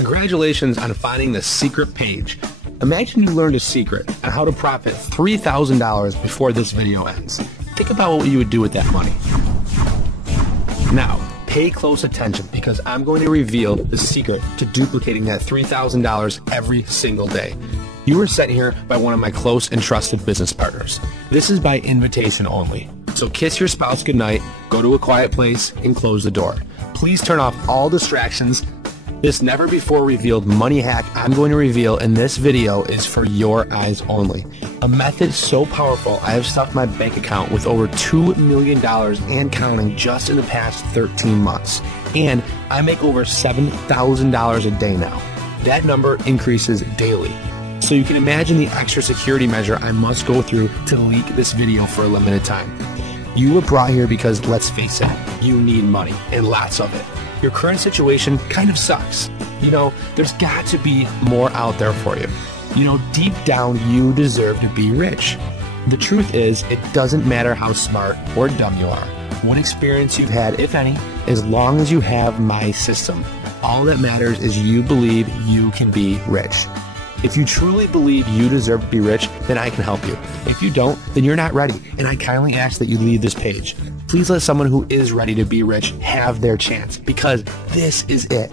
Congratulations on finding the secret page. Imagine you learned a secret on how to profit $3,000 before this video ends. Think about what you would do with that money. Now, pay close attention because I'm going to reveal the secret to duplicating that $3,000 every single day. You were sent here by one of my close and trusted business partners. This is by invitation only. So kiss your spouse goodnight, go to a quiet place, and close the door. Please turn off all distractions. This never before revealed money hack I'm going to reveal in this video is for your eyes only. A method so powerful I have stuffed my bank account with over $2 million and counting just in the past 13 months. And I make over $7,000 a day now. That number increases daily. So you can imagine the extra security measure I must go through to leak this video for a limited time. You were brought here because, let's face it, you need money, and lots of it. Your current situation kind of sucks. You know, there's got to be more out there for you. You know, deep down, you deserve to be rich. The truth is, it doesn't matter how smart or dumb you are, what experience you've had, if any, as long as you have my system. All that matters is you believe you can be rich. If you truly believe you deserve to be rich, then I can help you. If you don't, then you're not ready, and I kindly ask that you leave this page. Please let someone who is ready to be rich have their chance, because this is it.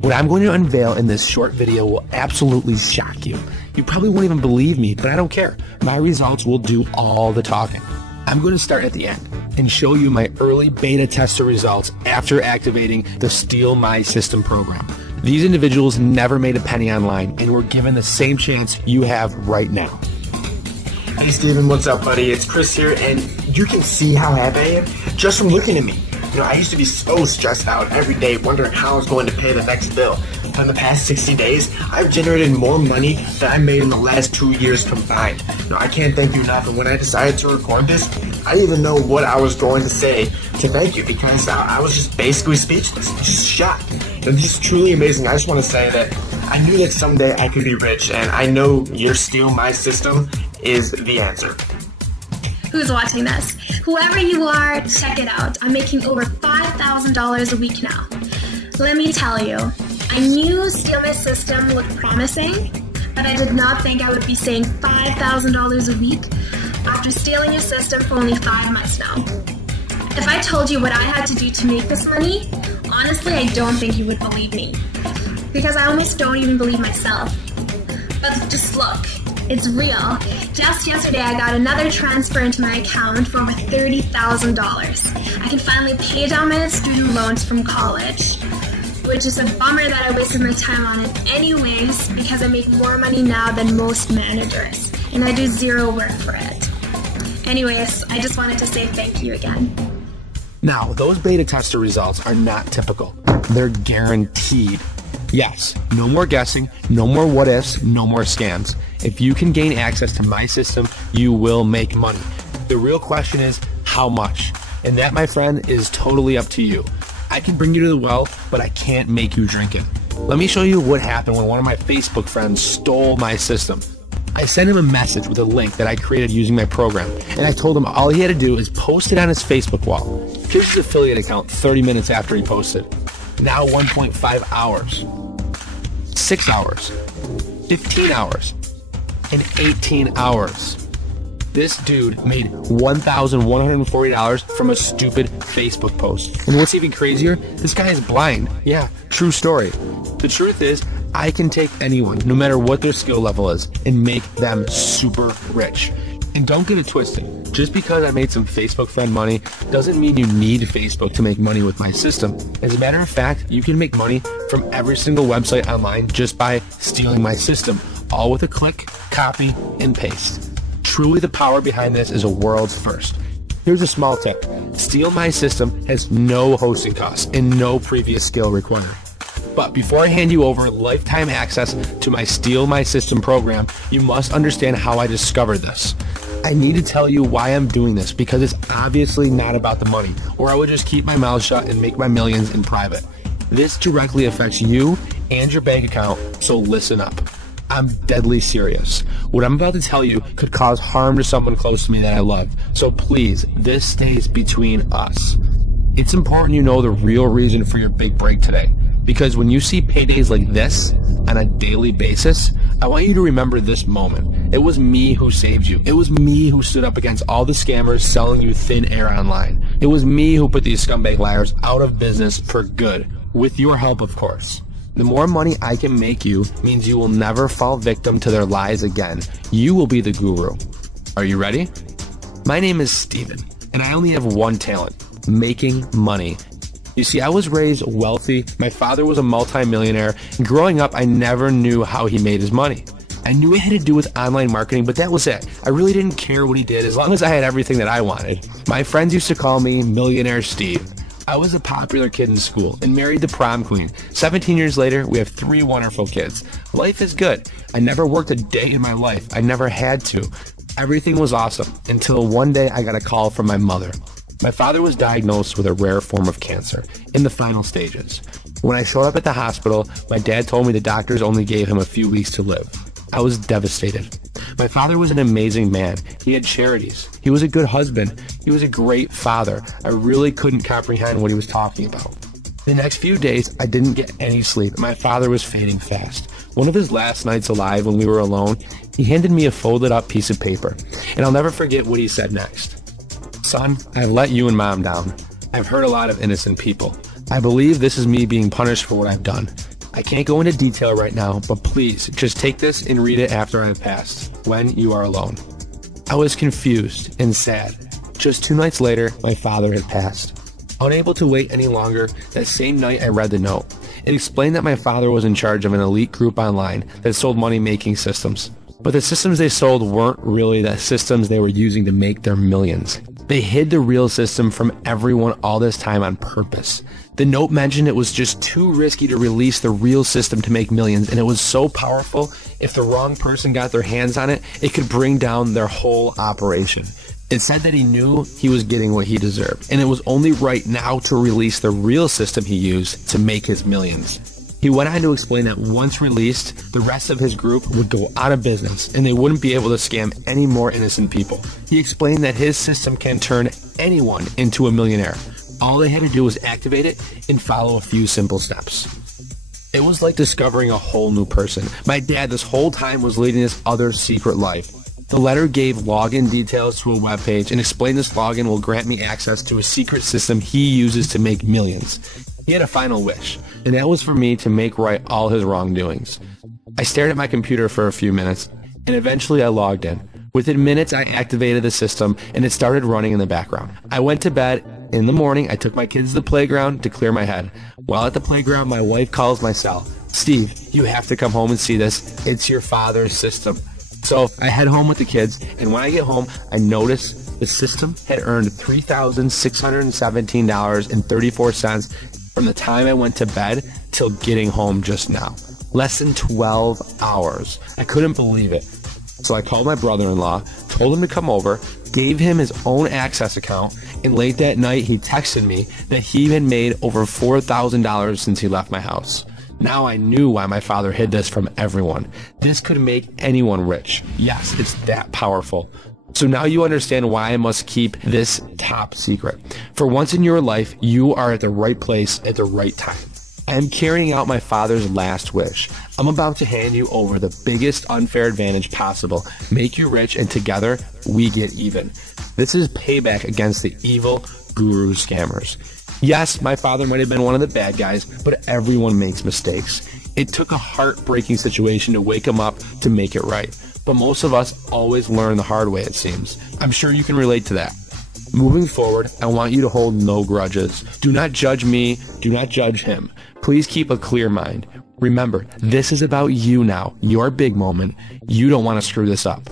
What I'm going to unveil in this short video will absolutely shock you. You probably won't even believe me, but I don't care. My results will do all the talking. I'm going to start at the end and show you my early beta tester results after activating the Steal My System program. These individuals never made a penny online and were given the same chance you have right now. Hey Steven, what's up buddy? It's Chris here, and you can see how happy I am just from looking at me. You know, I used to be so stressed out every day wondering how I was going to pay the next bill. But in the past 60 days, I've generated more money than I made in the last 2 years combined. You know, I can't thank you enough, and when I decided to record this, I didn't even know what I was going to say to thank you because I was just basically speechless, just shocked. And this is truly amazing. I just want to say that I knew that someday I could be rich, and I know your Steal My System is the answer. Who's watching this? Whoever you are, check it out. I'm making over $5,000 a week now. Let me tell you, I knew Steal My System looked promising, but I did not think I would be saying $5,000 a week after stealing your system for only 5 months now. If I told you what I had to do to make this money, honestly, I don't think you would believe me. Because I almost don't even believe myself. But just look, it's real. Just yesterday, I got another transfer into my account for over $30,000. I can finally pay down my student loans from college, which is a bummer that I wasted my time on it anyways because I make more money now than most managers, and I do zero work for it. Anyways, I just wanted to say thank you again. Now, those beta tester results are not typical. They're guaranteed. Yes, no more guessing, no more what ifs, no more scams. If you can gain access to my system, you will make money. The real question is, how much? And that, my friend, is totally up to you. I can bring you to the well, but I can't make you drink it. Let me show you what happened when one of my Facebook friends stole my system. I sent him a message with a link that I created using my program, and I told him all he had to do is post it on his Facebook wall. Here's his affiliate account 30 minutes after he posted. Now 1.5 hours, 6 hours, 15 hours, and 18 hours. This dude made $1,140 from a stupid Facebook post. And what's even crazier, this guy is blind. Yeah, true story. The truth is, I can take anyone, no matter what their skill level is, and make them super rich. And don't get it twisted. Just because I made some Facebook friend money doesn't mean you need Facebook to make money with my system. As a matter of fact, you can make money from every single website online just by stealing my system, all with a click, copy, and paste. Truly, the power behind this is a world's first. Here's a small tip. Steal My System has no hosting costs and no previous skill required. But before I hand you over lifetime access to my Steal My System program, you must understand how I discovered this. I need to tell you why I'm doing this because it's obviously not about the money, or I would just keep my mouth shut and make my millions in private. This directly affects you and your bank account, so listen up. I'm deadly serious. What I'm about to tell you could cause harm to someone close to me that I love, so please, this stays between us. It's important you know the real reason for your big break today. Because when you see paydays like this on a daily basis, I want you to remember this moment. It was me who saved you. It was me who stood up against all the scammers selling you thin air online. It was me who put these scumbag liars out of business for good, with your help, of course. The more money I can make you means you will never fall victim to their lies again. You will be the guru. Are you ready? My name is Steven, and I only have one talent: making money. You see, I was raised wealthy. My father was a multi-millionaire, and growing up, I never knew how he made his money. I knew it had to do with online marketing, but that was it. I really didn't care what he did as long as I had everything that I wanted. My friends used to call me Millionaire Steve. I was a popular kid in school and married the prom queen. 17 years later, we have 3 wonderful kids. Life is good. I never worked a day in my life. I never had to. Everything was awesome until one day I got a call from my mother. My father was diagnosed with a rare form of cancer in the final stages. When I showed up at the hospital, my dad told me the doctors only gave him a few weeks to live. I was devastated. My father was an amazing man. He had charities. He was a good husband. He was a great father. I really couldn't comprehend what he was talking about. The next few days, I didn't get any sleep. My father was fading fast. One of his last nights alive when we were alone, he handed me a folded up piece of paper, and I'll never forget what he said next. Son, I've let you and Mom down. I've hurt a lot of innocent people. I believe this is me being punished for what I've done. I can't go into detail right now, but please, just take this and read it after I've passed, when you are alone. I was confused and sad. Just 2 nights later, my father had passed. Unable to wait any longer, that same night I read the note. It explained that my father was in charge of an elite group online that sold money-making systems. But the systems they sold weren't really the systems they were using to make their millions. They hid the real system from everyone all this time on purpose. The note mentioned it was just too risky to release the real system to make millions, and it was so powerful, if the wrong person got their hands on it, it could bring down their whole operation. It said that he knew he was getting what he deserved, and it was only right now to release the real system he used to make his millions. He went on to explain that once released, the rest of his group would go out of business and they wouldn't be able to scam any more innocent people. He explained that his system can turn anyone into a millionaire. All they had to do was activate it and follow a few simple steps. It was like discovering a whole new person. My dad this whole time was leading this other secret life. The letter gave login details to a webpage and explained this login will grant me access to a secret system he uses to make millions. He had a final wish, and that was for me to make right all his wrongdoings. I stared at my computer for a few minutes, and eventually I logged in. Within minutes, I activated the system, and it started running in the background. I went to bed. In the morning, I took my kids to the playground to clear my head. While at the playground, my wife calls my cell. Steve, you have to come home and see this. It's your father's system. So I head home with the kids, and when I get home, I notice the system had earned $3,617.34 from the time I went to bed till getting home just now. Less than 12 hours. I couldn't believe it. So I called my brother-in-law, told him to come over, gave him his own access account, and late that night he texted me that he had made over $4,000 since he left my house. Now I knew why my father hid this from everyone. This could make anyone rich. Yes, it's that powerful. So now you understand why I must keep this top secret. For once in your life, you are at the right place at the right time. I am carrying out my father's last wish. I'm about to hand you over the biggest unfair advantage possible, make you rich, and together, we get even. This is payback against the evil guru scammers. Yes, my father might have been one of the bad guys, but everyone makes mistakes. It took a heartbreaking situation to wake him up to make it right. But most of us always learn the hard way, it seems. I'm sure you can relate to that. Moving forward, I want you to hold no grudges. Do not judge me. Do not judge him. Please keep a clear mind. Remember, this is about you now, your big moment. You don't want to screw this up.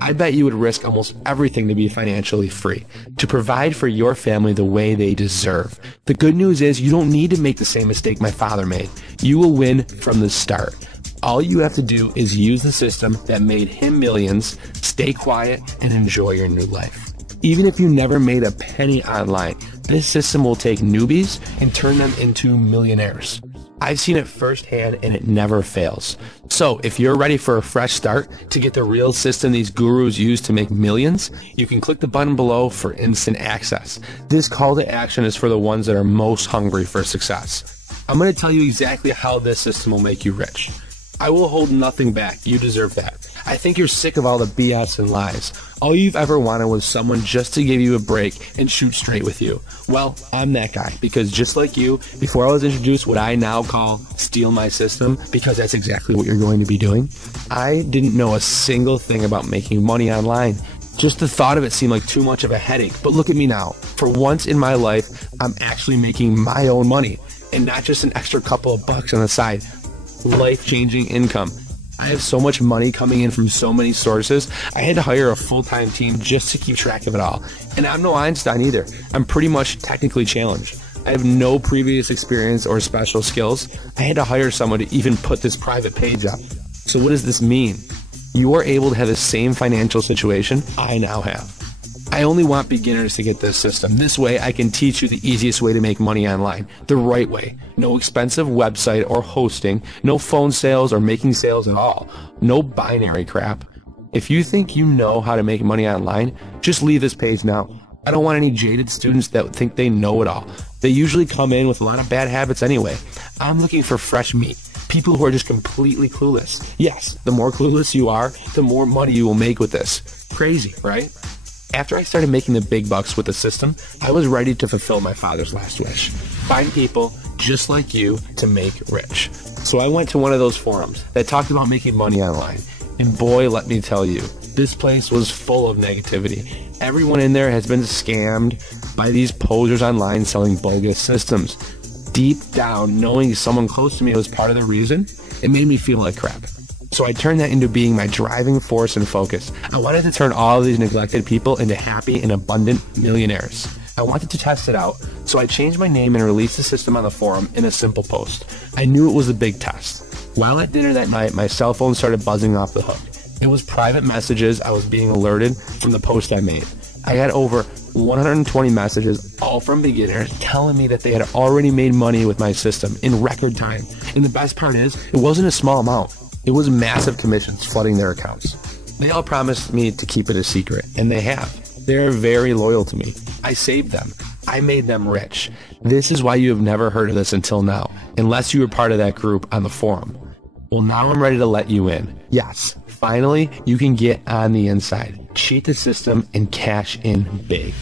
I bet you would risk almost everything to be financially free, to provide for your family the way they deserve. The good news is you don't need to make the same mistake my father made. You will win from the start. All you have to do is use the system that made him millions, stay quiet, and enjoy your new life. Even if you never made a penny online, this system will take newbies and turn them into millionaires. I've seen it firsthand and it never fails. So if you're ready for a fresh start to get the real system these gurus use to make millions, you can click the button below for instant access. This call to action is for the ones that are most hungry for success. I'm going to tell you exactly how this system will make you rich. I will hold nothing back. You deserve that. I think you're sick of all the BS and lies. All you've ever wanted was someone just to give you a break and shoot straight with you. Well, I'm that guy, because just like you, before I was introduced what I now call steal my system, because that's exactly what you're going to be doing, I didn't know a single thing about making money online. Just the thought of it seemed like too much of a headache. But look at me now. For once in my life, I'm actually making my own money, and not just an extra couple of bucks on the side. Life-changing income. I have so much money coming in from so many sources, I had to hire a full-time team just to keep track of it all. And I'm no Einstein either. I'm pretty much technically challenged. I have no previous experience or special skills. I had to hire someone to even put this private page up. So what does this mean? You are able to have the same financial situation I now have. I only want beginners to get this system. This way I can teach you the easiest way to make money online, the right way. No expensive website or hosting, no phone sales or making sales at all, no binary crap. If you think you know how to make money online, just leave this page now. I don't want any jaded students that think they know it all. They usually come in with a lot of bad habits anyway. I'm looking for fresh meat. People who are just completely clueless. Yes, the more clueless you are, the more money you will make with this. Crazy, right? After I started making the big bucks with the system, I was ready to fulfill my father's last wish. Find people just like you to make rich. So I went to one of those forums that talked about making money online. And boy, let me tell you, this place was full of negativity. Everyone in there has been scammed by these posers online selling bogus systems. Deep down, knowing someone close to me was part of the reason, it made me feel like crap. So I turned that into being my driving force and focus. I wanted to turn all of these neglected people into happy and abundant millionaires. I wanted to test it out, so I changed my name and released the system on the forum in a simple post. I knew it was a big test. While at dinner that night, my cell phone started buzzing off the hook. It was private messages. I was being alerted from the post I made. I had over 120 messages, all from beginners, telling me that they had already made money with my system in record time. And the best part is, it wasn't a small amount. It was massive commissions flooding their accounts. They all promised me to keep it a secret, and they have. They're very loyal to me. I saved them. I made them rich. This is why you have never heard of this until now, unless you were part of that group on the forum. Well, now I'm ready to let you in. Yes, finally, you can get on the inside, cheat the system, and cash in big.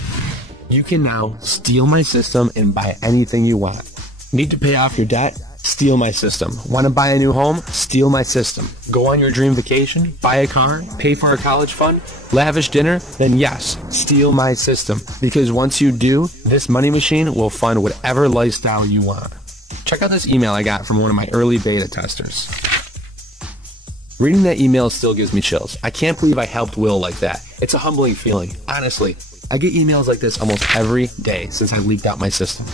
You can now steal my system and buy anything you want. Need to pay off your debt? Steal my system. Want to buy a new home? Steal my system. Go on your dream vacation? Buy a car? Pay for a college fund? Lavish dinner? Then yes, steal my system. Because once you do, this money machine will fund whatever lifestyle you want. Check out this email I got from one of my early beta testers. Reading that email still gives me chills. I can't believe I helped Will like that. It's a humbling feeling. Honestly, I get emails like this almost every day since I leaked out my system.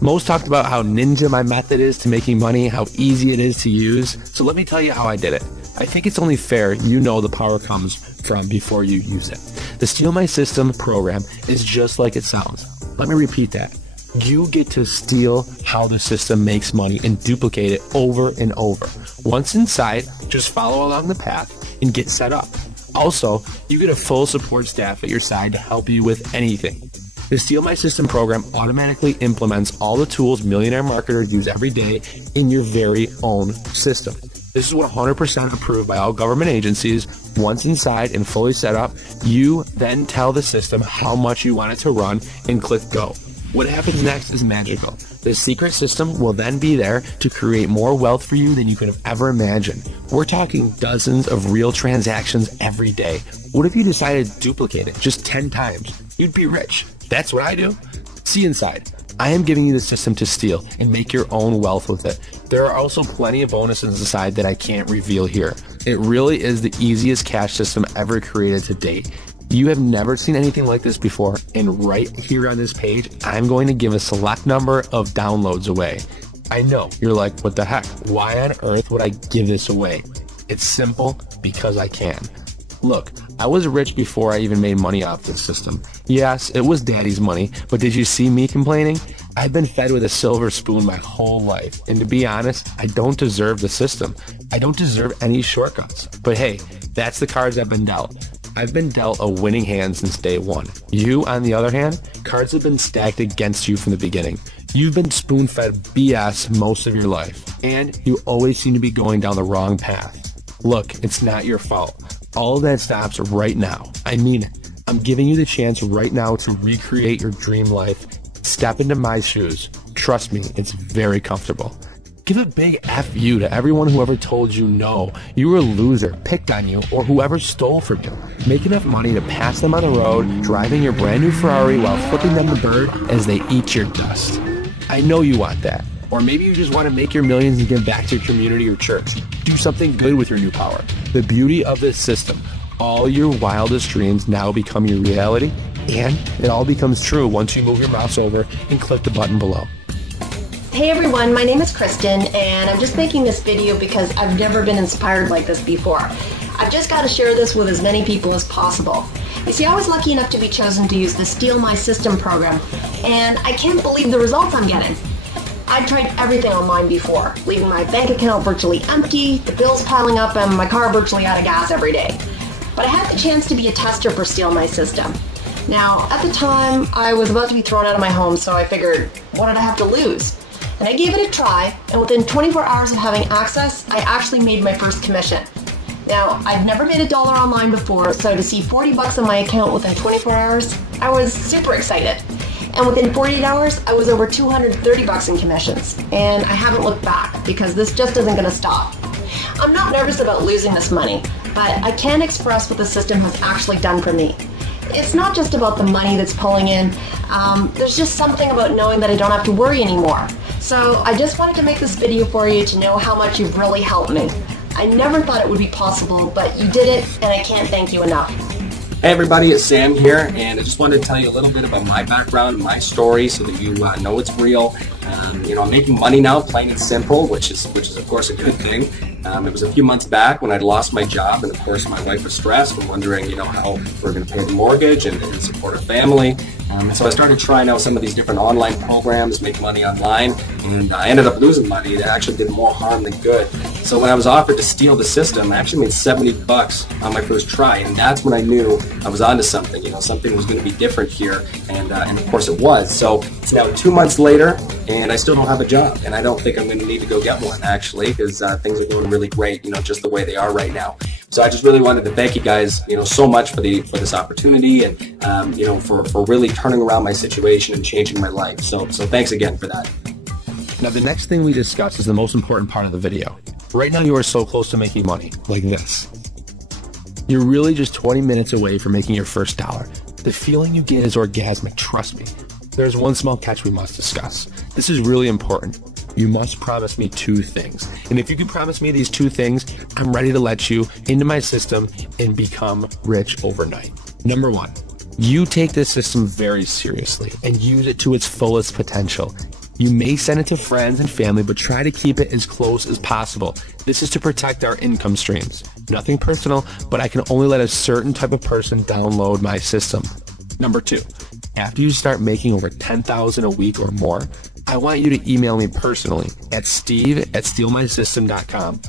Most talked about how ninja my method is to making money, how easy it is to use. So let me tell you how I did it. I think it's only fair you know the power comes from before you use it. The Steal My System program is just like it sounds. Let me repeat that. You get to steal how the system makes money and duplicate it over and over. Once inside, just follow along the path and get set up. Also, you get a full support staff at your side to help you with anything. The Steal My System program automatically implements all the tools millionaire marketers use every day in your very own system. This is 100% approved by all government agencies. Once inside and fully set up, you then tell the system how much you want it to run and click go. What happens next is magical. The secret system will then be there to create more wealth for you than you could have ever imagined. We're talking dozens of real transactions every day. What if you decided to duplicate it just 10 times? You'd be rich. That's what I do. See inside. I am giving you the system to steal and make your own wealth with it. There are also plenty of bonuses inside that I can't reveal here. It really is the easiest cash system ever created to date. You have never seen anything like this before, and right here on this page, I'm going to give a select number of downloads away. I know, you're like, what the heck? Why on earth would I give this away? It's simple, because I can. Look, I was rich before I even made money off this system. Yes, it was daddy's money, but did you see me complaining? I've been fed with a silver spoon my whole life, and to be honest, I don't deserve the system. I don't deserve any shortcuts. But hey, that's the cards I've been dealt. I've been dealt a winning hand since day one. You, on the other hand, cards have been stacked against you from the beginning. You've been spoon-fed BS most of your life, and you always seem to be going down the wrong path. Look, it's not your fault. All of that stops right now. I mean it. I'm giving you the chance right now to recreate your dream life. Step into my shoes. Trust me, it's very comfortable. Give a big F you to everyone who ever told you no, you were a loser, picked on you, or whoever stole from you. Make enough money to pass them on the road, driving your brand new Ferrari while flipping them the bird as they eat your dust. I know you want that. Or maybe you just want to make your millions and give back to your community or church. Do something good with your new power. The beauty of this system, all your wildest dreams now become your reality, and it all becomes true once you move your mouse over and click the button below. Hey everyone, my name is Kristen, and I'm just making this video because I've never been inspired like this before. I've just got to share this with as many people as possible. You see, I was lucky enough to be chosen to use the Steal My System program, and I can't believe the results I'm getting. I'd tried everything online before, leaving my bank account virtually empty, the bills piling up, and my car virtually out of gas every day. But I had the chance to be a tester for Steal My System. Now, at the time, I was about to be thrown out of my home, so I figured, what did I have to lose? And I gave it a try, and within 24 hours of having access, I actually made my first commission. Now, I've never made $1 online before, so to see 40 bucks in my account within 24 hours, I was super excited. And within 48 hours, I was over 230 bucks in commissions. And I haven't looked back, because this just isn't gonna stop. I'm not nervous about losing this money, but I can express what the system has actually done for me. It's not just about the money that's pulling in, there's just something about knowing that I don't have to worry anymore. So I just wanted to make this video for you to know how much you've really helped me. I never thought it would be possible, but you did it, and I can't thank you enough. Hey everybody, it's Sam here, and I just wanted to tell you a little bit about my background, my story, so that you know it's real. You know, I'm making money now, plain and simple, which is of course a good thing. It was a few months back when I'd lost my job, and of course my wife was stressed and wondering, you know, how we're going to pay the mortgage and support our family. So I started trying out some of these different online programs, make money online, and I ended up losing money. It actually did more harm than good. So when I was offered to steal the system, I actually made 70 bucks on my first try, and that's when I knew I was onto something. You know, something was going to be different here, and of course it was. So it's now 2 months later, and I still don't have a job, and I don't think I'm going to need to go get one actually, because things are going really great, you know, just the way they are right now. So I just really wanted to thank you guys, you know, so much for this opportunity, and you know, for really turning around my situation and changing my life. So thanks again for that. Now the next thing we discuss is the most important part of the video. Right now you are so close to making money, like this. You're really just 20 minutes away from making your first dollar. The feeling you get is orgasmic, trust me. There's one small catch we must discuss. This is really important. You must promise me 2 things. And if you can promise me these 2 things, I'm ready to let you into my system and become rich overnight. Number 1, you take this system very seriously and use it to its fullest potential. You may send it to friends and family, but try to keep it as close as possible. This is to protect our income streams. Nothing personal, but I can only let a certain type of person download my system. Number 2, after you start making over $10,000 a week or more, I want you to email me personally at steve@stealmysystem.com.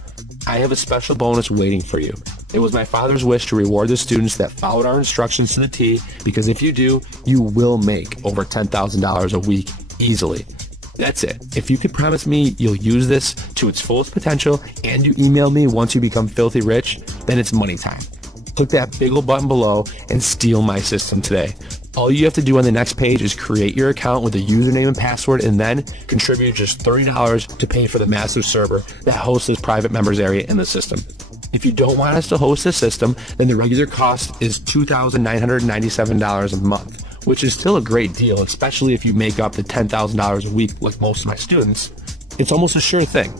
I have a special bonus waiting for you. It was my father's wish to reward the students that followed our instructions to the T, because if you do, you will make over $10,000 a week easily. That's it. If you could promise me you'll use this to its fullest potential and you email me once you become filthy rich, then it's money time. Click that big old button below and steal my system today. All you have to do on the next page is create your account with a username and password, and then contribute just $30 to pay for the massive server that hosts this private members area in the system. If you don't want us to host the system, then the regular cost is $2,997 a month, which is still a great deal, especially if you make up the $10,000 a week like most of my students. It's almost a sure thing.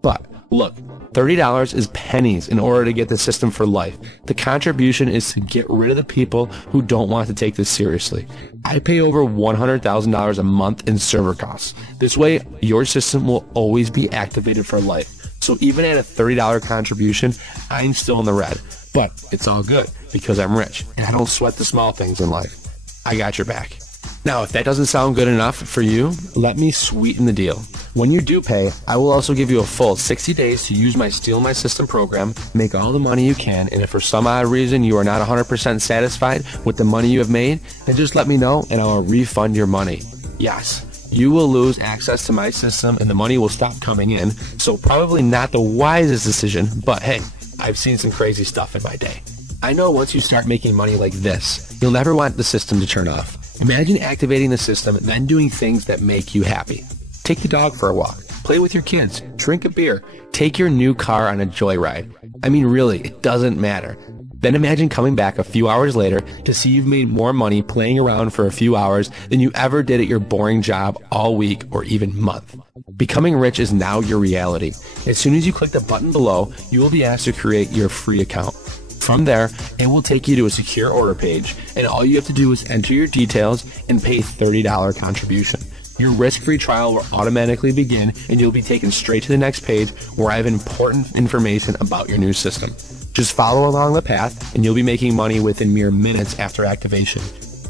But look, $30 is pennies in order to get the system for life. The contribution is to get rid of the people who don't want to take this seriously. I pay over $100,000 a month in server costs. This way, your system will always be activated for life. So even at a $30 contribution, I'm still in the red. But it's all good because I'm rich and I don't sweat the small things in life. I got your back. Now, if that doesn't sound good enough for you, let me sweeten the deal. When you do pay, I will also give you a full 60 days to use my Steal My System program, make all the money you can, and if for some odd reason you are not 100% satisfied with the money you have made, then just let me know and I will refund your money. Yes, you will lose access to my system and the money will stop coming in, so probably not the wisest decision, but hey, I've seen some crazy stuff in my day. I know once you start making money like this, you'll never want the system to turn off. Imagine activating the system, then doing things that make you happy. Take the dog for a walk, play with your kids, drink a beer, take your new car on a joyride. I mean, really, it doesn't matter. Then imagine coming back a few hours later to see you've made more money playing around for a few hours than you ever did at your boring job all week or even month. Becoming rich is now your reality. As soon as you click the button below, you will be asked to create your free account. From there, it will take you to a secure order page, and all you have to do is enter your details and pay a $30 contribution. Your risk-free trial will automatically begin, and you'll be taken straight to the next page where I have important information about your new system. Just follow along the path, and you'll be making money within mere minutes after activation.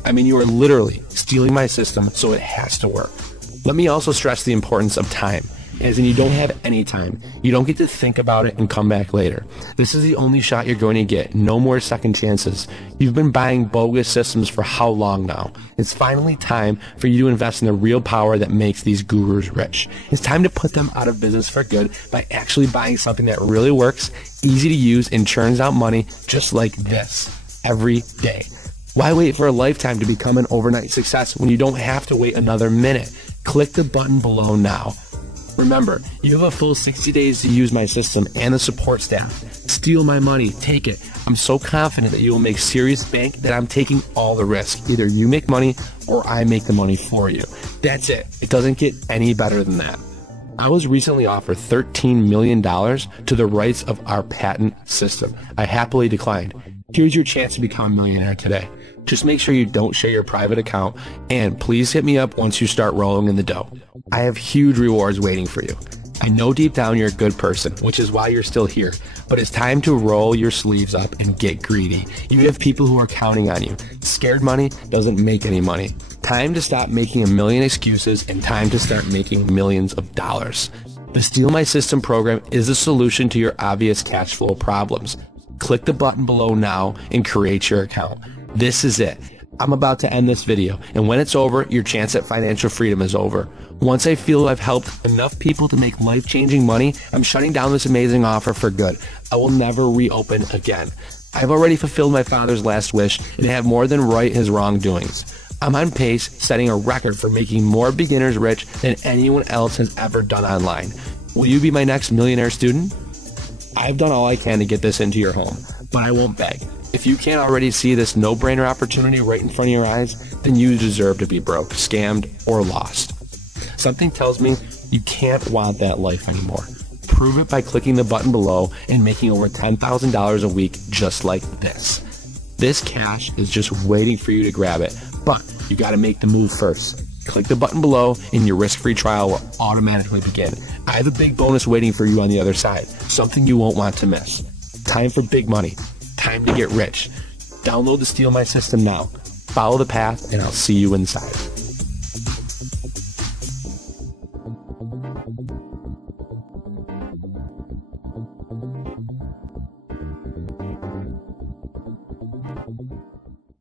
I mean, you are literally stealing my system, so it has to work. Let me also stress the importance of time. As in, you don't have any time. You don't get to think about it and come back later. This is the only shot you're going to get. No more second chances. You've been buying bogus systems for how long now? It's finally time for you to invest in the real power that makes these gurus rich. It's time to put them out of business for good by actually buying something that really works, easy to use, and churns out money just like this every day. Why wait for a lifetime to become an overnight success when you don't have to wait another minute? Click the button below now. Remember, you have a full 60 days to use my system and the support staff. Steal my money, take it. I'm so confident that you will make serious bank that I'm taking all the risk. Either you make money or I make the money for you. That's it. It doesn't get any better than that. I was recently offered $13 million to the rights of our patent system. I happily declined. Here's your chance to become a millionaire today. Just make sure you don't share your private account, and please hit me up once you start rolling in the dough. I have huge rewards waiting for you. I know deep down you're a good person, which is why you're still here, but it's time to roll your sleeves up and get greedy. You have people who are counting on you. Scared money doesn't make any money. Time to stop making a million excuses and time to start making millions of dollars. The Steal My System program is a solution to your obvious cash flow problems. Click the button below now and create your account. This is it. I'm about to end this video, and when it's over, your chance at financial freedom is over. Once I feel I've helped enough people to make life-changing money, I'm shutting down this amazing offer for good. I will never reopen again. I've already fulfilled my father's last wish and have more than right his wrongdoings. I'm on pace, setting a record for making more beginners rich than anyone else has ever done online. Will you be my next millionaire student? I've done all I can to get this into your home, but I won't beg. If you can't already see this no-brainer opportunity right in front of your eyes, then you deserve to be broke, scammed, or lost. Something tells me you can't want that life anymore. Prove it by clicking the button below and making over $10,000 a week just like this. This cash is just waiting for you to grab it, but you got to make the move first. Click the button below and your risk-free trial will automatically begin. I have a big bonus waiting for you on the other side, something you won't want to miss. Time for big money. Time to get rich. Download the Steal My System now. Follow the path and I'll see you inside.